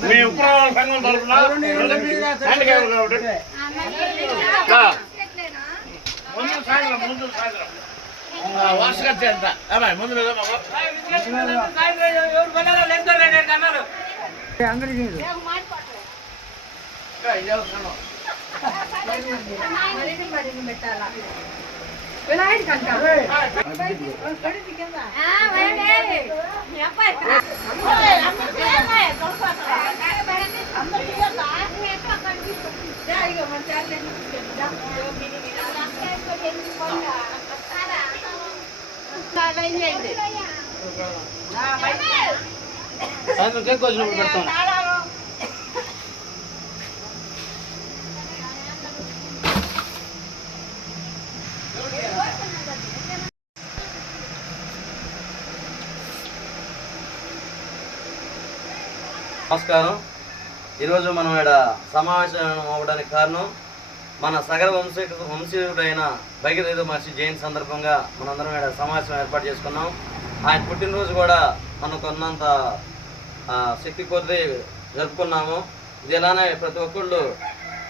మీ ఉగ్రవాద సంఘం తరఫున హ్యాండిక్యాప్ కాబట్టి దా. ముందు సాయంత్రం ముందు సాయంత్రం వార్షిక ఎంత అమ్మాయి ముందు మీద బాబు. ఇంకా కేక్ వచ్చినప్పుడు పెడతాను నమస్కారం. ఈరోజు మనం ఇక్కడ సమావేశం అవ్వడానికి కారణం మన సగర వంశీ వంశీయుడైన భగీరథ మహర్షి జయంతి సందర్భంగా మనందరం ఇక్కడ సమావేశం ఏర్పాటు చేసుకున్నాం. ఆయన పుట్టినరోజు కూడా మనకు ఉన్నంత శక్తి కొద్దీ జరుపుకున్నాము. ఇది ఇలానే ప్రతి ఒక్కళ్ళు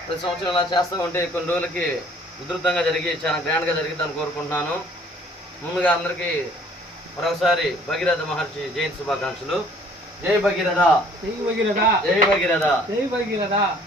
ప్రతి సంవత్సరం ఇలా చేస్తూ ఉంటే కొన్ని రోజులకి ఉధృతంగా జరిగి చాలా గ్రాండ్గా జరిగిద్దని కోరుకుంటున్నాను. ముందుగా అందరికీ మరొకసారి భగీరథ మహర్షి జయంతి శుభాకాంక్షలు. జై భగీరథ. జై భగీరథ. జై భగీరథ. జై భగీరథ.